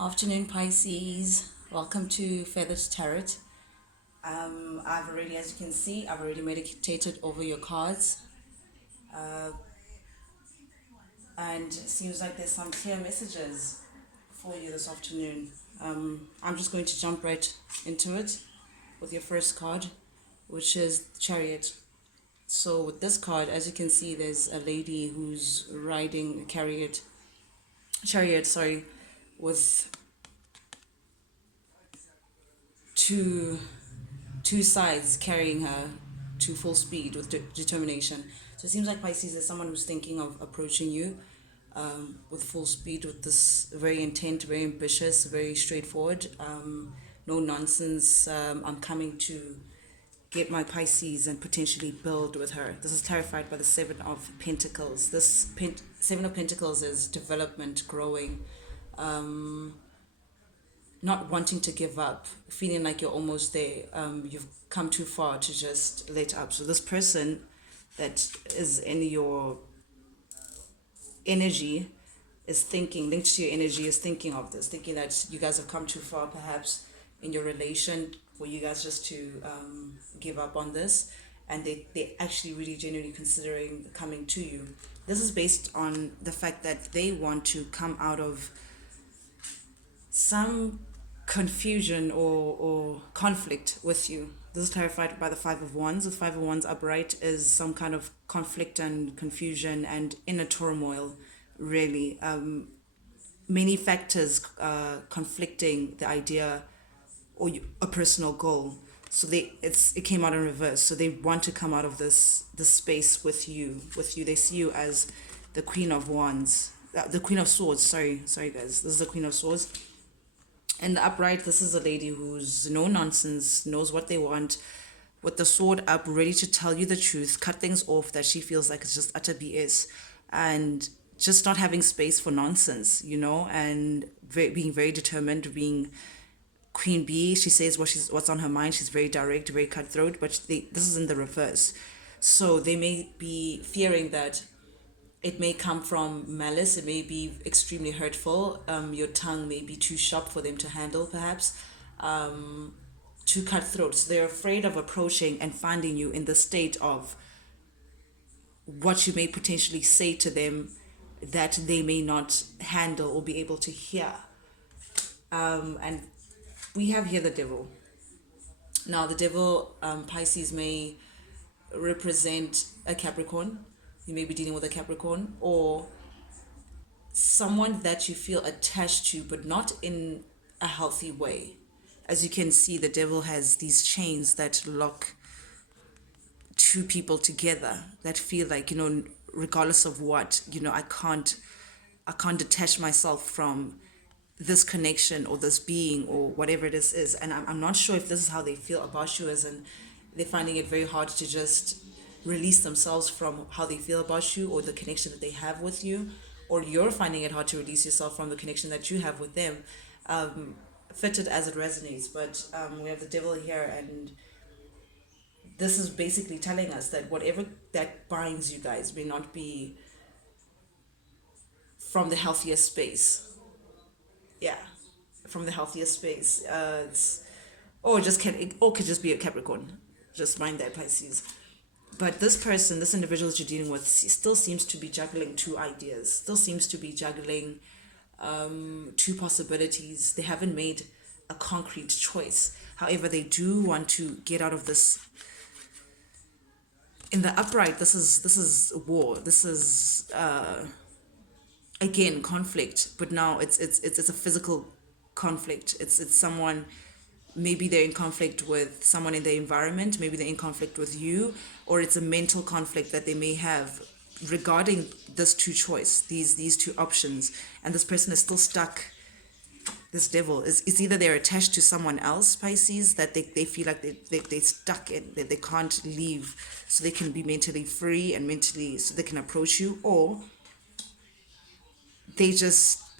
Afternoon, Pisces. Welcome to Feathered Tarot. I've already, as you can see, I've already meditated over your cards, and it seems like there's some clear messages for you this afternoon. I'm just going to jump right into it with your first card, which is Chariot. So with this card, as you can see, there's a lady who's riding a chariot, sorry, with two two sides carrying her to full speed with determination. So it seems like Pisces is someone who's thinking of approaching you with full speed, with this very intent, very ambitious, very straightforward, no nonsense. I'm coming to get my Pisces and potentially build with her. This is clarified by the Seven of Pentacles. This Seven of Pentacles is development, growing, not wanting to give up, feeling like you're almost there. You've come too far to just let up. So this person that is in your energy is thinking, linked to your energy, is thinking of this, thinking that you guys have come too far perhaps in your relation for you guys just to give up on this. And they actually really genuinely considering coming to you. This is based on the fact that they want to come out of some confusion or conflict with you. This is clarified by the Five of Wands. The Five of Wands upright is some kind of conflict and confusion and inner turmoil, really. Many factors conflicting the idea or a personal goal. So it came out in reverse. So they want to come out of this space with you. They see you as the Queen of Wands, the Queen of Swords. Sorry guys. This is the Queen of Swords. And the upright, this is a lady who's no nonsense, knows what they want, with the sword up, ready to tell you the truth, cut things off that she feels like it's just utter BS, and just not having space for nonsense, and being very determined, being Queen Bee. She says what's on her mind. She's very direct, very cutthroat, but this is in the reverse. So they may be fearing that it may come from malice, it may be extremely hurtful. Your tongue may be too sharp for them to handle, perhaps. Too cutthroat. So they're afraid of approaching and finding you in the state of what you may potentially say to them that they may not handle or be able to hear. And we have here the devil. Now, the devil, Pisces, may represent a Capricorn. You may be dealing with a Capricorn or someone that you feel attached to, but not in a healthy way. As you can see, the devil has these chains that lock two people together that feel like, regardless of what, I can't detach myself from this connection or this being or whatever this is. And I'm not sure if this is how they feel about you, as in they're finding it very hard to just release themselves from how they feel about you or the connection that they have with you, or you're finding it hard to release yourself from the connection that you have with them. Fit it as it resonates, but we have the devil here, and this is basically telling us that whatever that binds you guys may not be from the healthiest space. Yeah, from the healthiest space. Or could just be a Capricorn. Just mind that, Pisces. But this person, this individual that you're dealing with, still seems to be juggling two ideas, still seems to be juggling two possibilities. They haven't made a concrete choice. However, they do want to get out of this. In the upright, this is war. This is again conflict, but now it's a physical conflict. It's someone. Maybe they're in conflict with someone in the environment, maybe they're in conflict with you, or it's a mental conflict that they may have regarding this two choice, these two options, and this person is still stuck. This devil is either they're attached to someone else, Pisces, that they feel like they're stuck in, they can't leave, so they can be mentally free and mentally, so they can approach you, or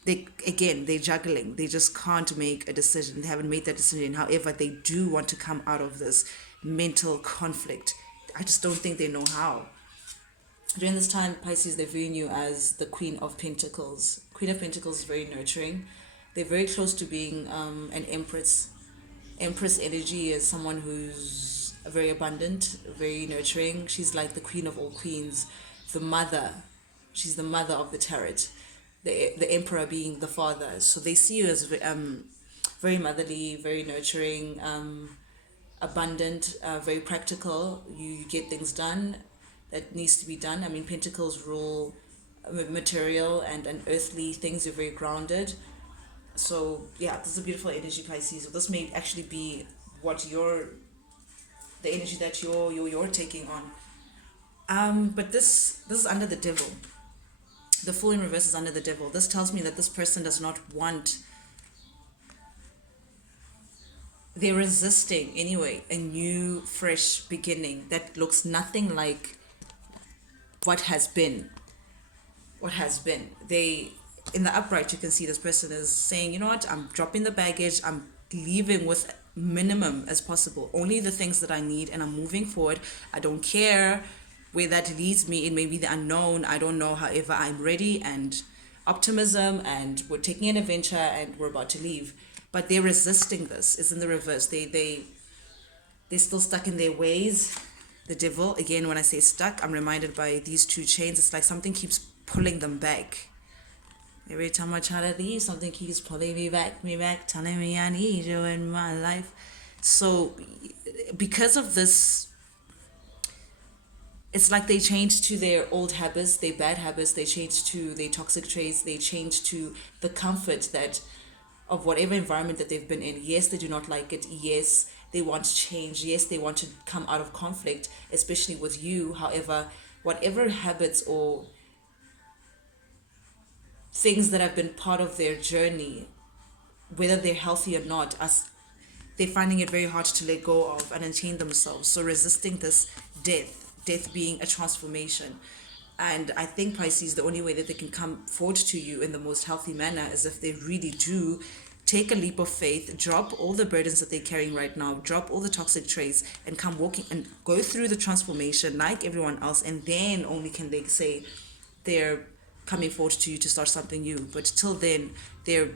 they're juggling. They just can't make a decision. They haven't made that decision. However, they do want to come out of this mental conflict. I just don't think they know how. During this time, Pisces, they're viewing you as the Queen of Pentacles. Queen of Pentacles is very nurturing. They're very close to being an empress. Empress energy is someone who's very abundant, very nurturing. She's like the queen of all queens, the mother. She's the mother of the tarot. The emperor being the father. So they see you as very motherly, very nurturing, abundant, very practical. You get things done that needs to be done. I mean, pentacles rule material and earthly things. You're very grounded. So yeah, this is a beautiful energy, Pisces. So this may actually be what the energy that you're taking on. But this is under the devil. The Fool in reverse is under the devil. This tells me that this person does not want. They're resisting anyway a new, fresh beginning that looks nothing like what has been. What has been. They, in the upright, you can see this person is saying, you know what, I'm dropping the baggage, I'm leaving with minimum as possible, only the things that I need, and I'm moving forward. I don't care where that leads me. It may be the unknown, I don't know. However, I'm ready, and optimism, and we're taking an adventure, and we're about to leave. But they're resisting this. It's in the reverse. They're still stuck in their ways. The devil, again, when I say stuck, I'm reminded by these two chains. It's like something keeps pulling them back. Every time I try to leave, something keeps pulling me back, telling me I need you in my life. So because of this, it's like they change to their old habits, their bad habits, they change to their toxic traits, they change to the comfort that of whatever environment that they've been in. Yes, they do not like it. Yes, they want change. Yes, they want to come out of conflict, especially with you. However, whatever habits or things that have been part of their journey, whether they're healthy or not, as they're finding it very hard to let go of and unchain themselves. So resisting this death being a transformation. And I think, Pisces, the only way that they can come forward to you in the most healthy manner is if they really do take a leap of faith, drop all the burdens that they're carrying right now, drop all the toxic traits, and come walking and go through the transformation like everyone else. And then only can they say they're coming forward to you to start something new. But till then, they're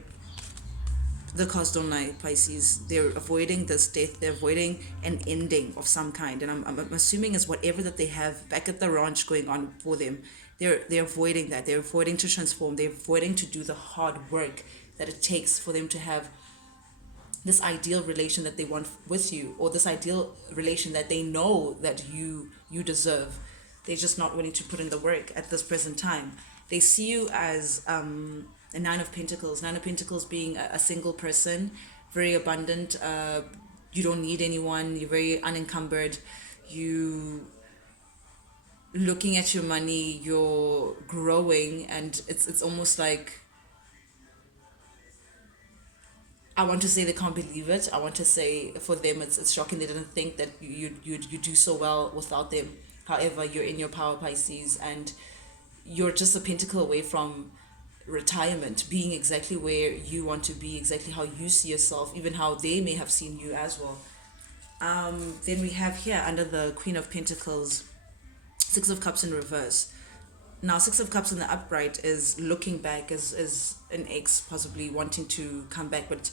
the cards don't lie, Pisces. They're avoiding this death. They're avoiding an ending of some kind. And I'm assuming it's whatever that they have back at the ranch going on for them. They're avoiding that. They're avoiding to transform. They're avoiding to do the hard work that it takes for them to have this ideal relation that they want with you, or this ideal relation that they know that you deserve. They're just not willing to put in the work at this present time. They see you as a Nine of Pentacles. Nine of Pentacles being a single person, very abundant. You don't need anyone. You're very unencumbered. You looking at your money. You're growing, and it's almost like, I want to say they can't believe it. I want to say for them it's shocking. They didn't think that you do so well without them. However, you're in your power, Pisces, and you're just a pentacle away from retirement, being exactly where you want to be, exactly how you see yourself, even how they may have seen you as well. Then we have here under the Queen of Pentacles, Six of Cups in reverse. Now, Six of Cups in the upright is looking back, as an ex possibly wanting to come back, but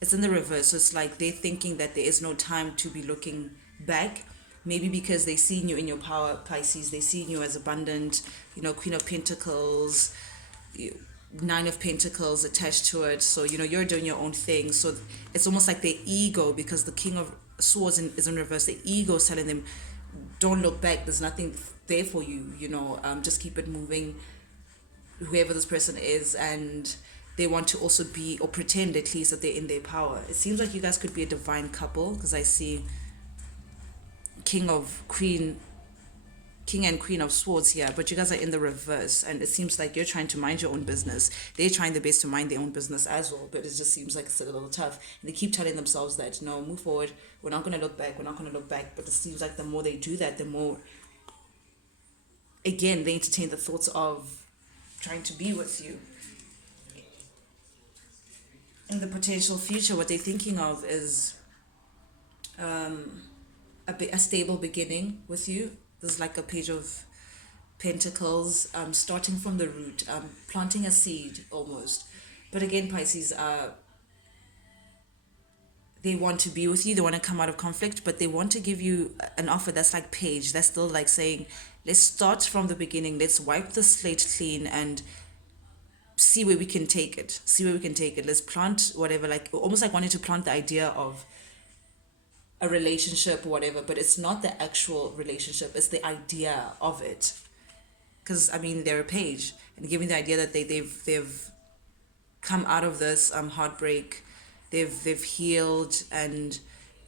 it's in the reverse. So it's like they're thinking that there is no time to be looking back. Maybe because they seen you in your power, Pisces. They seen you as abundant, Queen of Pentacles, Nine of Pentacles attached to it. So, you're doing your own thing. So it's almost like their ego, because the King of Swords is in reverse. The ego is telling them, don't look back. There's nothing there for you, just keep it moving, whoever this person is. And they want to also be, or pretend at least, that they're in their power. It seems like you guys could be a divine couple, because I see King and Queen of Swords here, but you guys are in the reverse, and it seems like you're trying to mind your own business. They're trying their best to mind their own business as well, but it just seems like it's a little tough. And they keep telling themselves that, no, move forward, we're not going to look back, but it seems like the more they do that, the more, again, they entertain the thoughts of trying to be with you. In the potential future, what they're thinking of is a stable beginning with you. There's like a Page of Pentacles, starting from the root, planting a seed almost. But again, Pisces, they want to be with you, they want to come out of conflict, but they want to give you an offer that's like Page, that's still like saying, let's start from the beginning, let's wipe the slate clean and see where we can take it, see where we can take it. Let's plant whatever, like almost like wanting to plant the idea of a relationship or whatever, but it's not the actual relationship, it's the idea of it. Because I mean, they're a Page, and giving the idea that they've come out of this heartbreak, they've healed, and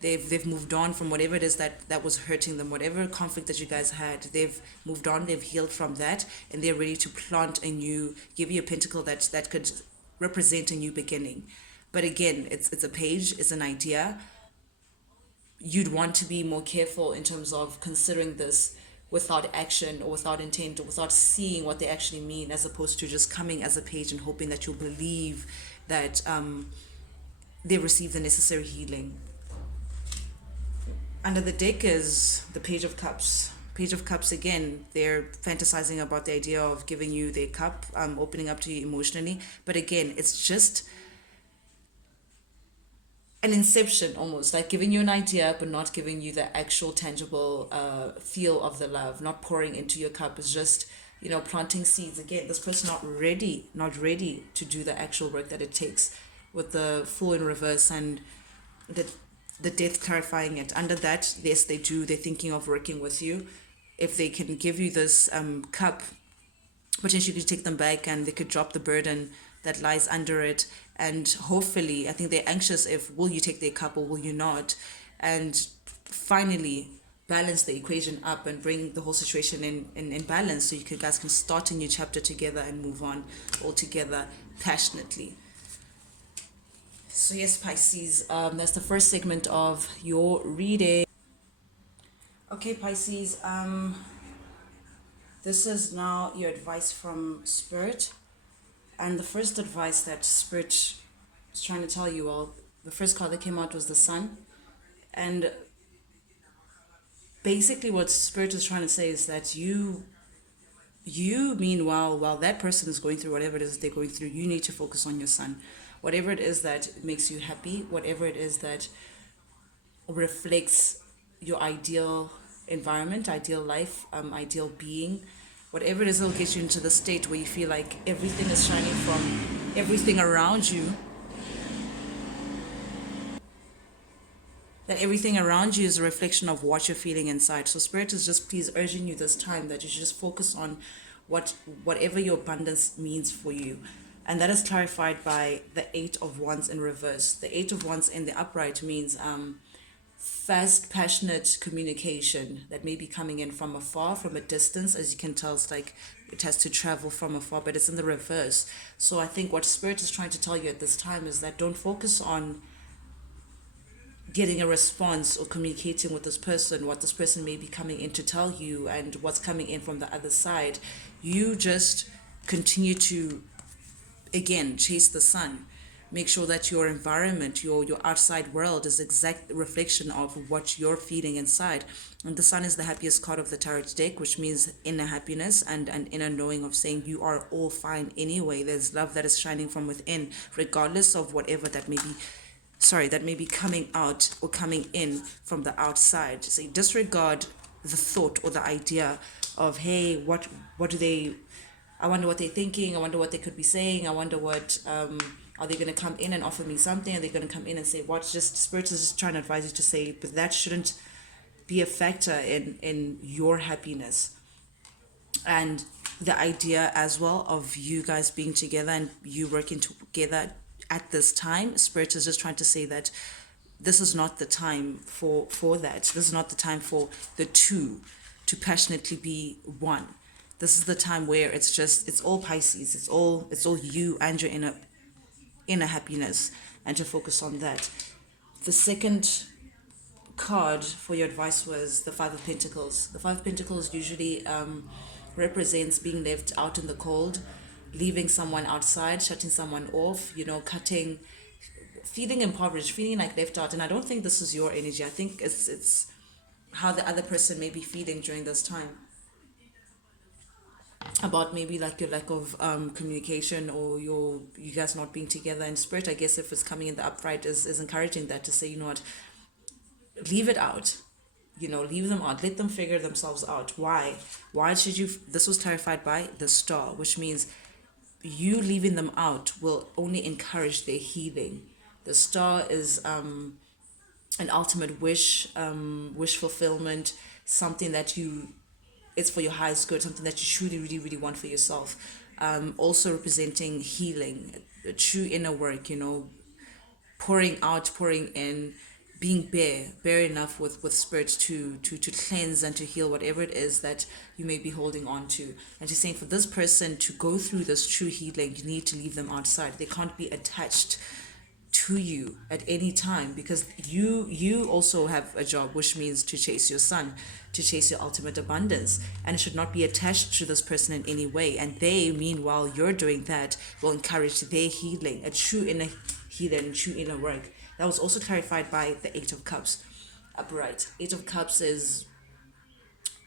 they've moved on from whatever it is that was hurting them, whatever conflict that you guys had. They've moved on, they've healed from that, and they're ready to plant a new, give you a pentacle that could represent a new beginning. But again, it's a Page, it's an idea. You'd want to be more careful in terms of considering this without action or without intent or without seeing what they actually mean, as opposed to just coming as a Page and hoping that you'll believe that they receive the necessary healing. Under the deck is the Page of Cups. Page of Cups, again, they're fantasizing about the idea of giving you their cup, opening up to you emotionally. But again, it's just an inception, almost like giving you an idea but not giving you the actual tangible feel of the love, not pouring into your cup. It's just, planting seeds. Again, this person not ready to do the actual work that it takes, with the Fool in reverse and the Death clarifying it. Under that, yes, they do, they're thinking of working with you. If they can give you this cup, potentially you could take them back and they could drop the burden that lies under it. And hopefully, I think they're anxious if, will you take their cup or will you not? And finally balance the equation up and bring the whole situation in balance, so guys can start a new chapter together and move on all together passionately. So yes, Pisces, that's the first segment of your reading. Okay, Pisces, this is now your advice from Spirit. And the first advice that Spirit is trying to tell you all, the first card that came out was the Sun. And basically what Spirit is trying to say is that you meanwhile, while that person is going through whatever it is they're going through, you need to focus on your Sun. Whatever it is that makes you happy, whatever it is that reflects your ideal environment, ideal life, ideal being, whatever it is that'll get you into the state where you feel like everything is shining from everything around you, that everything around you is a reflection of what you're feeling inside. So Spirit is just please urging you this time that you should just focus on whatever your abundance means for you. And that is clarified by the Eight of Wands in reverse. The Eight of Wands in the upright means fast, passionate communication that may be coming in from afar, from a distance. As you can tell, it's like it has to travel from afar, but it's in the reverse. So I think what Spirit is trying to tell you at this time is that don't focus on getting a response or communicating with this person, what this person may be coming in to tell you and what's coming in from the other side. You just continue to, again, chase the sun. Make sure that your environment, your outside world is exact reflection of what you're feeling inside. And the Sun is the happiest card of the tarot deck, which means inner happiness and an inner knowing of saying you are all fine anyway. There's love that is shining from within, regardless of whatever that may be coming out or coming in from the outside. So disregard the thought or the idea of, hey, what do they, I wonder what they're thinking, I wonder what they could be saying, I wonder what, are they going to come in and offer me something, are they going to come in and say what? Just Spirit is just trying to advise you to say, but that shouldn't be a factor in your happiness. And the idea as well of you guys being together and you working together at this time, Spirit is just trying to say that this is not the time for that. This is not the time for the two to passionately be one. This is the time where it's all Pisces. It's all you and your inner happiness, and to focus on that. The second card for your advice was the Five of Pentacles. The Five of Pentacles usually represents being left out in the cold, leaving someone outside, shutting someone off, cutting, feeling impoverished, feeling like left out. And I don't think this is your energy. I think it's how the other person may be feeling during this time. about maybe like your lack of communication, or you guys not being together. And spirit, I guess, if it's coming in the upright, is encouraging that, to say, you know what, leave it out. Leave them out, let them figure themselves out. Why should you? This was clarified by the star, which means you leaving them out will only encourage their healing. The star is an ultimate wish fulfillment, something that you, it's for your highest good, something that you truly, really, really want for yourself. Also representing healing, a true inner work, pouring out, pouring in, being bare enough with spirit to cleanse and to heal whatever it is that you may be holding on to. And she's saying, for this person to go through this true healing, you need to leave them outside. They can't be attached to you at any time, because you also have a job, which means to chase your son, to chase your ultimate abundance, and it should not be attached to this person in any way. And they, meanwhile you're doing that, will encourage their healing, a true inner healing, true inner work. That was also clarified by the Eight of Cups upright. Eight of Cups is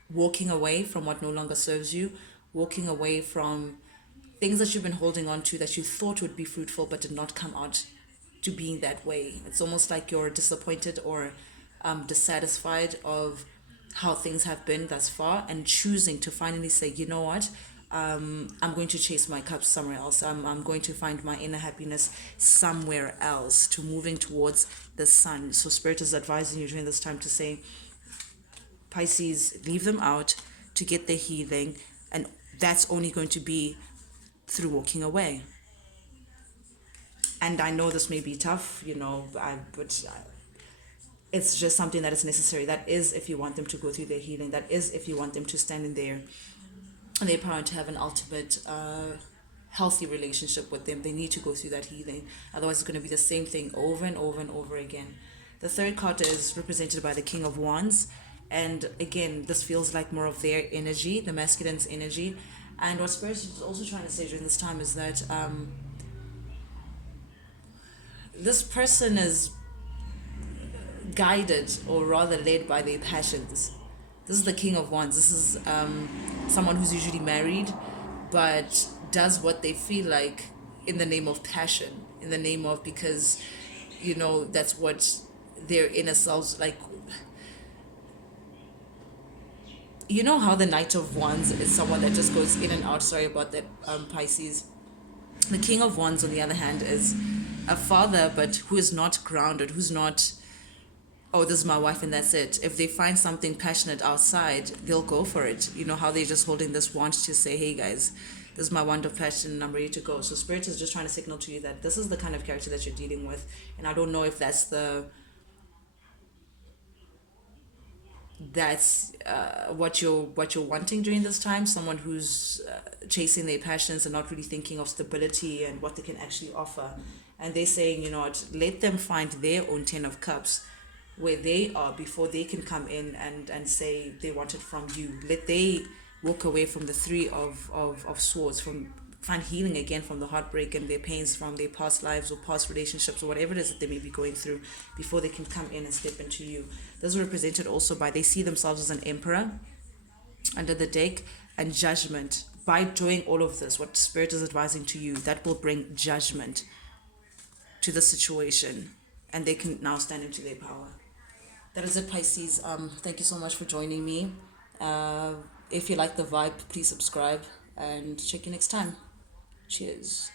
walking away from what no longer serves you, walking away from things that you've been holding on to that you thought would be fruitful but did not come out to being that way. It's almost like you're disappointed or dissatisfied of how things have been thus far, and choosing to finally say, you know what, I'm going to chase my cups somewhere else. I'm going to find my inner happiness somewhere else, to moving towards the sun. So Spirit is advising you during this time to say, Pisces, leave them out to get their healing, and that's only going to be through walking away. And I know this may be tough, but it's just something that is necessary. That is, if you want them to go through their healing. That is, if you want them to stand in their power and to have an ultimate healthy relationship with them. They need to go through that healing. Otherwise, it's going to be the same thing over and over and over again. The third card is represented by the King of Wands. And again, this feels like more of their energy, the masculine's energy. And what Spirit is also trying to say during this time is that this person is guided, or rather led, by their passions. This is the King of Wands. This is someone who's usually married, but does what they feel like in the name of passion, in the name of, because, that's what their inner selves like. You know how the Knight of Wands is someone that just goes in and out. Sorry about that, Pisces. The King of Wands, on the other hand, is a father, but who is not grounded, who's not, oh, this is my wife and that's it. If they find something passionate outside, they'll go for it. You know how they're just holding this wand to say, hey guys, this is my wand of passion and I'm ready to go. So Spirit is just trying to signal to you that this is the kind of character that you're dealing with. And I don't know if that's what you're wanting during this time. Someone who's chasing their passions and not really thinking of stability and what they can actually offer. And they're saying, let them find their own 10 of Cups where they are before they can come in and say they want it from you. Let they walk away from the Three of Swords, from find healing again from the heartbreak and their pains from their past lives or past relationships or whatever it is that they may be going through, before they can come in and step into you. This is represented also by, they see themselves as an emperor under the deck, and judgment. By doing all of this, what Spirit is advising to you, that will bring judgment to the situation, and they can now stand into their power. That is it, Pisces. Thank you so much for joining me. If you like the vibe, please subscribe and check you next time. Cheers.